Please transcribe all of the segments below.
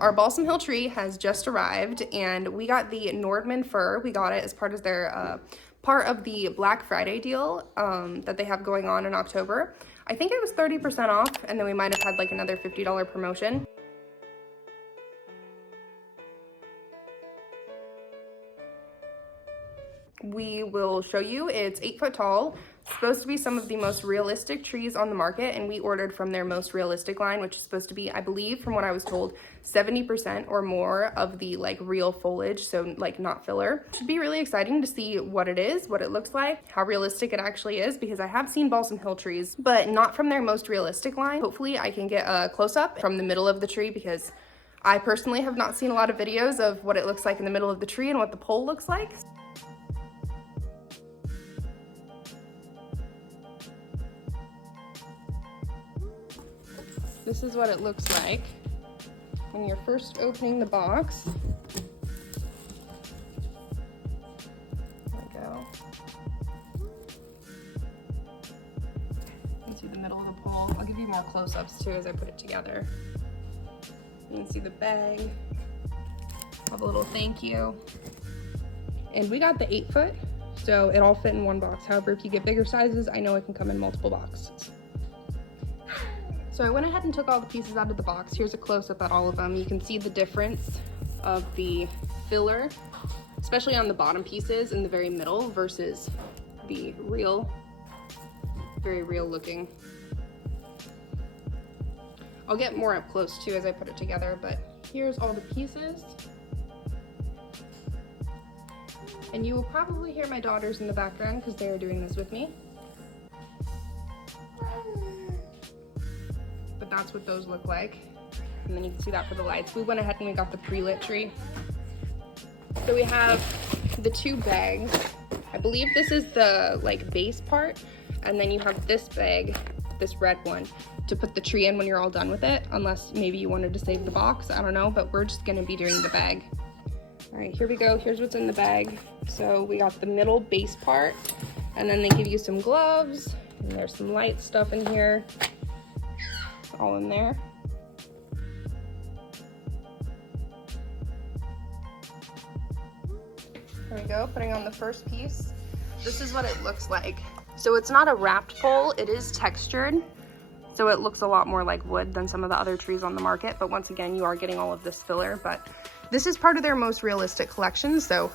Our Balsam Hill tree has just arrived, and we got the Nordmann Fir. We got it as part of their part of the Black Friday deal that they have going on in October. I think it was 30% off, and then we might have had like another $50 promotion. We will show you. It's 8 foot tall. It's supposed to be some of the most realistic trees on the market, and we ordered from their most realistic line, which is supposed to be, I believe, from what I was told, 70% or more of the like real foliage, so like not filler. Should be really exciting to see what it is, what it looks like, how realistic it actually is, because I have seen Balsam Hill trees, but not from their most realistic line. Hopefully I can get a close-up from the middle of the tree, because I personally have not seen a lot of videos of what it looks like in the middle of the tree and what the pole looks like. This is what it looks like when you're first opening the box. There we go. You can see the middle of the pole. I'll give you more close-ups too as I put it together. You can see the bag. I have a little thank you. And we got the 8 foot, so it all fit in one box. However, if you get bigger sizes, I know it can come in multiple boxes. So I went ahead and took all the pieces out of the box. Here's a close-up at all of them. You can see the difference of the filler, especially on the bottom pieces in the very middle versus the real, very real looking. I'll get more up close too as I put it together, but here's all the pieces. And you will probably hear my daughters in the background because they are doing this with me. But that's what those look like. And then you can see that for the lights. We went ahead and we got the pre-lit tree. So we have the 2 bags. I believe this is the like base part. And then you have this bag, this red one, to put the tree in when you're all done with it. Unless maybe you wanted to save the box, I don't know, but we're just gonna be doing the bag. All right, here we go. Here's what's in the bag. So we got the middle base part, and then they give you some gloves, and there's some light stuff in here. All in there. There we go, putting on the first piece. This is what it looks like. So it's not a wrapped pole, it is textured. So it looks a lot more like wood than some of the other trees on the market. But once again, you are getting all of this filler. But this is part of their most realistic collection. So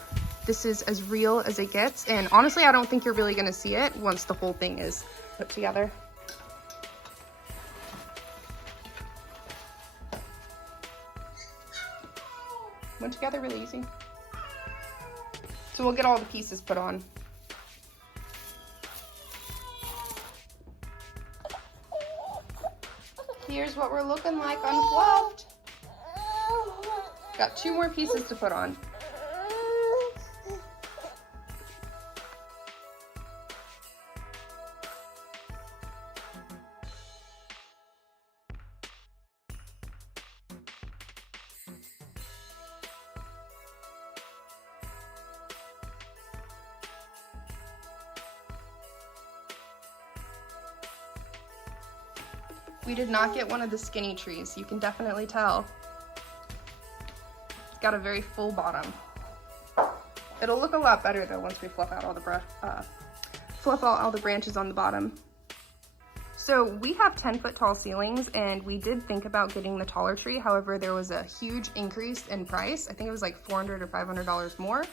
this is as real as it gets. And honestly, I don't think you're really gonna see it once the whole thing is put together. Went together really easy. So we'll get all the pieces put on. Here's what we're looking like unfluffed. Got 2 more pieces to put on. We did not get one of the skinny trees. You can definitely tell. It's got a very full bottom. It'll look a lot better though once we fluff out all the branches on the bottom. So we have 10 foot tall ceilings, and we did think about getting the taller tree. However, there was a huge increase in price. I think it was like $400 or $500 more.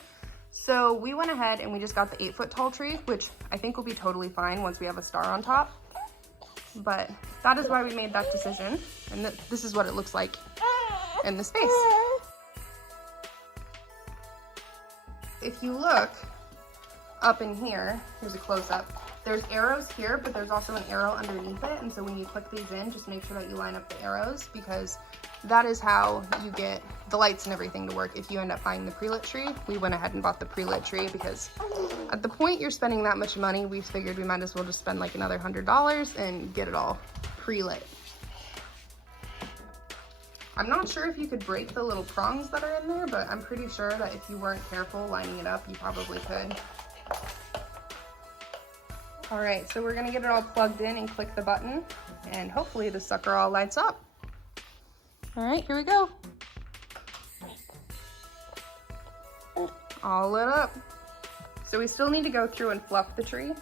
So we went ahead and we just got the 8 foot tall tree, which I think will be totally fine once we have a star on top. But that is why we made that decision. And this is what it looks like in the space. If you look up in here, here's a close-up. There's arrows here, but there's also an arrow underneath it. And so when you click these in, just make sure that you line up the arrows, because that is how you get the lights and everything to work. If you end up buying the pre-lit tree, we went ahead and bought the pre-lit tree because at the point you're spending that much money, we figured we might as well just spend like another $100 and get it all pre-lit. I'm not sure if you could break the little prongs that are in there, but I'm pretty sure that if you weren't careful lining it up, you probably could. All right, so we're gonna get it all plugged in and click the button, and hopefully the sucker all lights up. All right, here we go. all lit up. So we still need to go through and fluff the tree.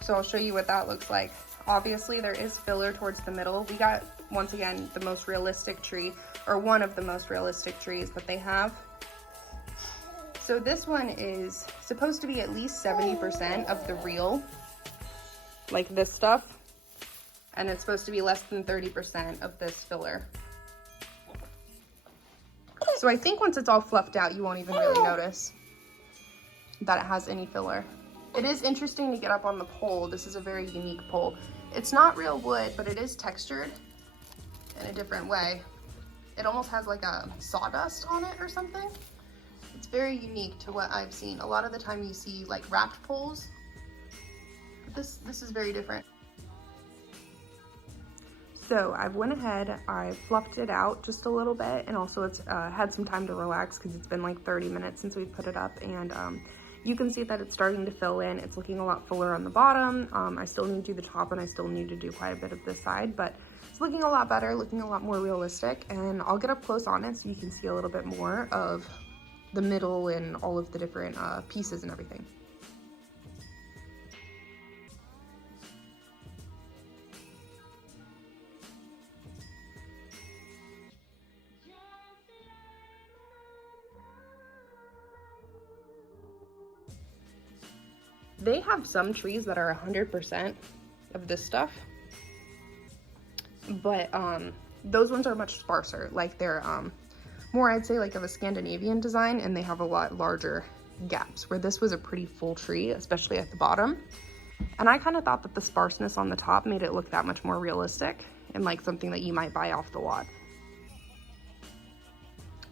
So I'll show you what that looks like. Obviously there is filler towards the middle. We got, once again, the most realistic tree, or one of the most realistic trees that they have. So this one is supposed to be at least 70% of the real, like this stuff. And it's supposed to be less than 30% of this filler. So I think once it's all fluffed out, you won't even really notice that it has any filler. It is interesting to get up on the pole. This is a very unique pole. It's not real wood, but it is textured in a different way. It almost has like a sawdust on it or something. It's very unique to what I've seen. A lot of the time you see like wrapped poles. But this is very different. So I went ahead, I fluffed it out just a little bit, and also it's had some time to relax because it's been like 30 minutes since we put it up, and you can see that it's starting to fill in. It's looking a lot fuller on the bottom. I still need to do the top, and I still need to do quite a bit of this side, but it's looking a lot better, looking a lot more realistic, and I'll get up close on it so you can see a little bit more of the middle and all of the different pieces and everything. They have some trees that are 100% of this stuff, but those ones are much sparser. Like they're more, I'd say, like of a Scandinavian design, and they have a lot larger gaps, where this was a pretty full tree, especially at the bottom. And I kind of thought that the sparseness on the top made it look that much more realistic and like something that you might buy off the lot.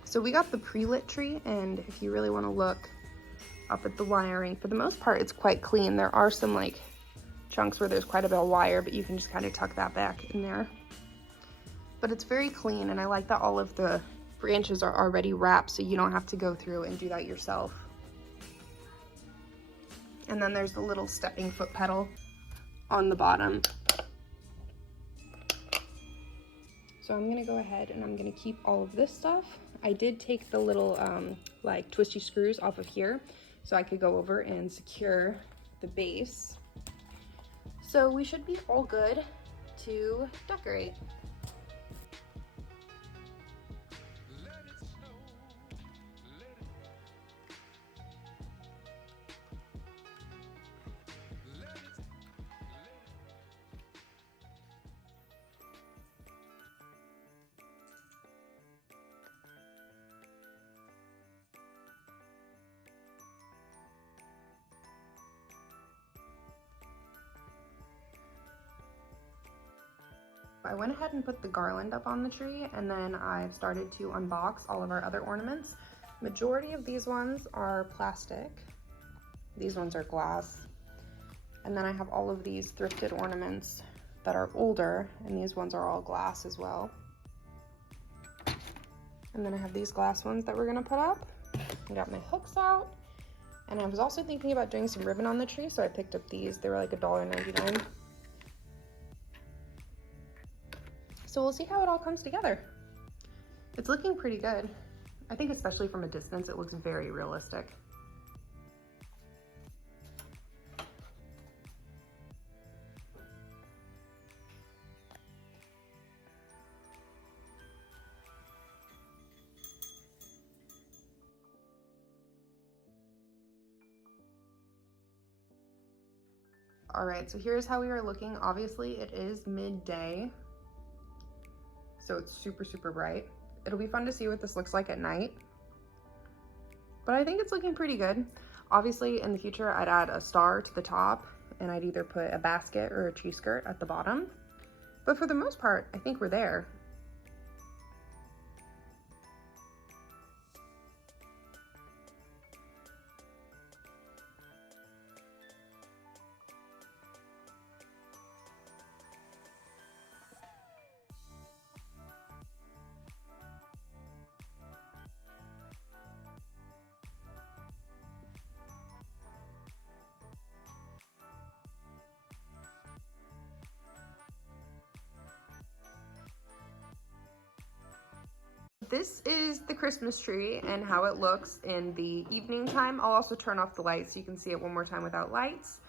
So we got the pre-lit tree, and if you really want to look up at the wiring, for the most part it's quite clean. There are some like chunks where there's quite a bit of wire, but you can just kind of tuck that back in there. But it's very clean, and I like that all of the branches are already wrapped, so you don't have to go through and do that yourself. And then there's the little stepping foot pedal on the bottom. So I'm gonna go ahead and I'm gonna keep all of this stuff. I did take the little like twisty screws off of here so I could go over and secure the base. So we should be all good to decorate. I went ahead and put the garland up on the tree, and then I've started to unbox all of our other ornaments. Majority of these ones are plastic. These ones are glass. And then I have all of these thrifted ornaments that are older, and these ones are all glass as well. And then I have these glass ones that we're gonna put up. I got my hooks out, and I was also thinking about doing some ribbon on the tree, so I picked up these. They were like $1.99. So we'll see how it all comes together. It's looking pretty good. I think especially from a distance, it looks very realistic. All right, so here's how we are looking. Obviously it is midday, so it's super, super bright. It'll be fun to see what this looks like at night, but I think it's looking pretty good. Obviously in the future, I'd add a star to the top, and I'd either put a basket or a tree skirt at the bottom. But for the most part, I think we're there. This is the Christmas tree and how it looks in the evening time. I'll also turn off the lights so you can see it one more time without lights.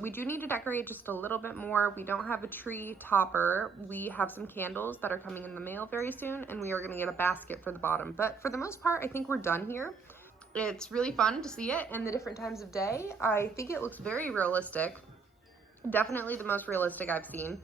We do need to decorate just a little bit more. We don't have a tree topper. We have some candles that are coming in the mail very soon, and we are gonna get a basket for the bottom. But for the most part, I think we're done here. It's really fun to see it in the different times of day. I think it looks very realistic. Definitely the most realistic I've seen.